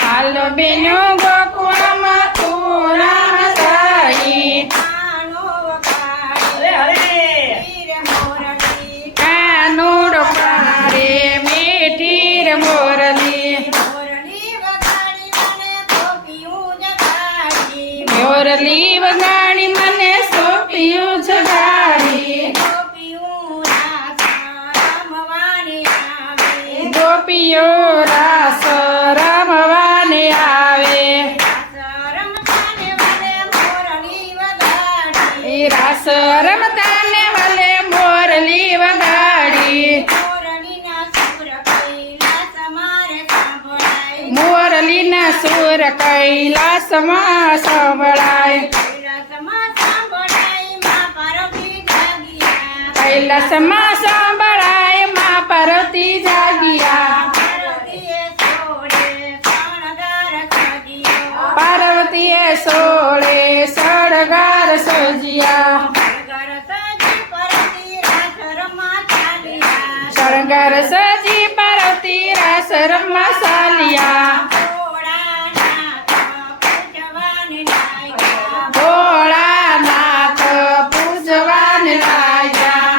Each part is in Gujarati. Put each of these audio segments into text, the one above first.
હાલો બેનો ગોકુળમાં તું રામ જાય. કાનુડો પાડે મીઠી રે મોરલી. મોરલી વગાડી મને સોંપ્યું જગાડી. ગોપીઓ રાસ રમવાને આવે. રાસ રમતાને વલે મોરલી વગાડી. મોરલીના સુર કૈલાસમાં સંભળાય. કૈલાસમાં સંભળાય માં પાર્વતી જાગ્યા. પાર્વતીએ સોળે સળગાર સજ્યા. શણગાર સજી પાર્વતી રાસ રમવા ચાલ્યા. ભોળાનાથ પૂજવાને લાગ્યા.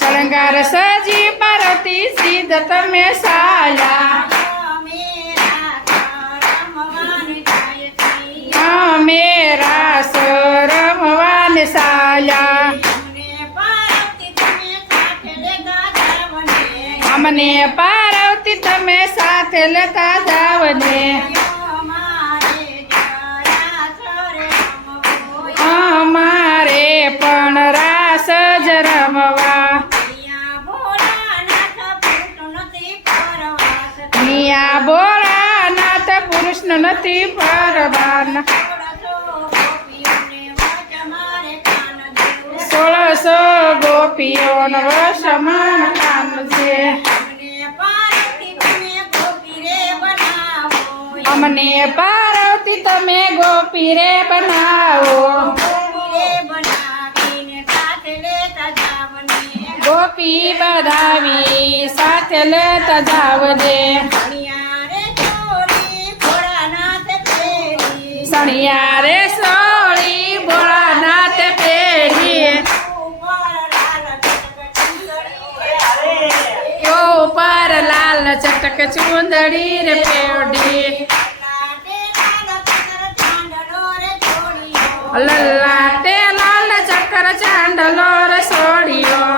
શણગાર સજી પાર્વતી સીધ તમે સાયા. અમે રાસ રમવાને સાયા. અમને પાર્વતી તમે સાથે લેતા જાવને. અમારે પણ રાસ જ રમવા. મિયા ભોળાનાથ પુરુષનો નથી પરવાન. 1600 ગોપીઓનો વશમાં કામ છે. અમને પાર્વતી તમે ગોપી રે બનાવો. ગોપી બનાવી સાથે લેતા જાવજે. સણિયા રે સોળી ભોળાનાથ પેઢી. ઉપર લાલ ચટક ચુંદડી રે પેઢી. લલાટે લાલ ચક્કર ચાંદલો રે સોડિયો.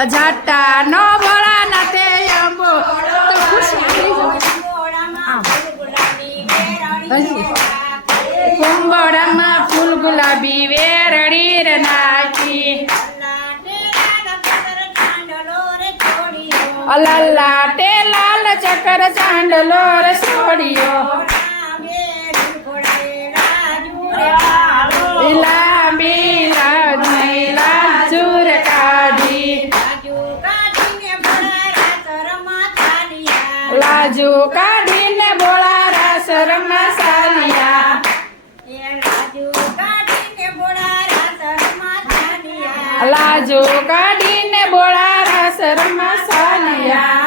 અજાટા નો ભોળાનાથે અંબો. કુંભળામાં ફૂલ ગુલાબી વેરડી રે નાખી. લલાટે લાલ ચક્કર ચાંદલો રે સોડિયો. લાંબી લાજુર કાઢી. લાજુ કાઢીને બોળા રાસ રમવા ચાલ્યા. લાજુ કાઢીને બોળા રાસ રમવા ચાલ્યા.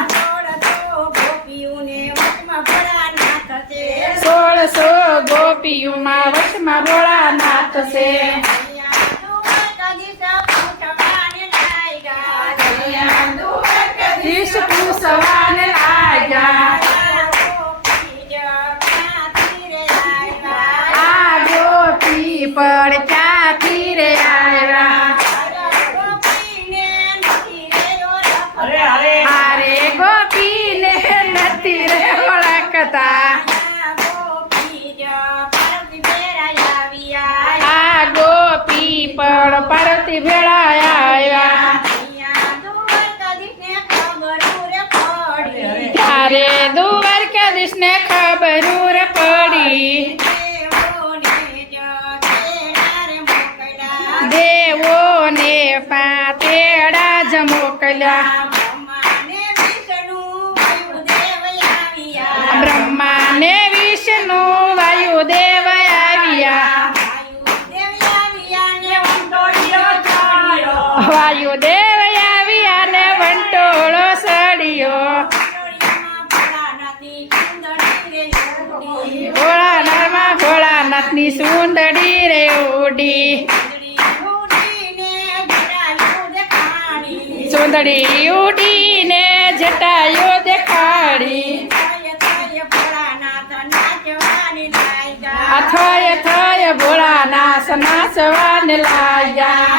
1600 ગોપીઓમાં વશમાં ભોળાનાથ છે. દીશ પૂછવાને લાગ્યા. આ ગોપી પણ ક્યાંથી રે આવ્યા. અરે ગોપીને નથી રે ઓળખતા. આ ગોપી પણ પાર્વતી ભેળા આવ્યા. ત્યારે દ્વારકાધીશને ખબર પડી. દેવોને પાતેડા જ મોકલ્યા. બ્રહ્મા ને વિષ્ણુ વાયુદેવ કૈલાસની સુંદરી રે ઉડી સુંદરી ઉડીને જટાયો દેખાડી અથય થય ભોળાનાથ નાચવાને લાગ્યા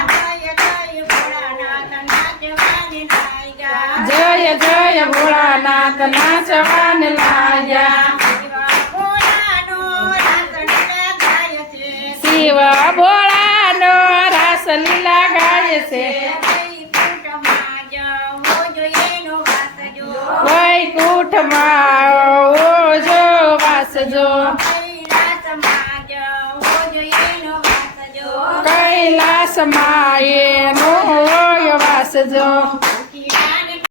જય જય ભોળાનાથ નાચવાને લાગ્યા શિવ ભોળાનો રાસ લીલા ગાય છે વૈકુંઠમાં ઓજો વાસજો કૈલાસમાં એનો વાસજો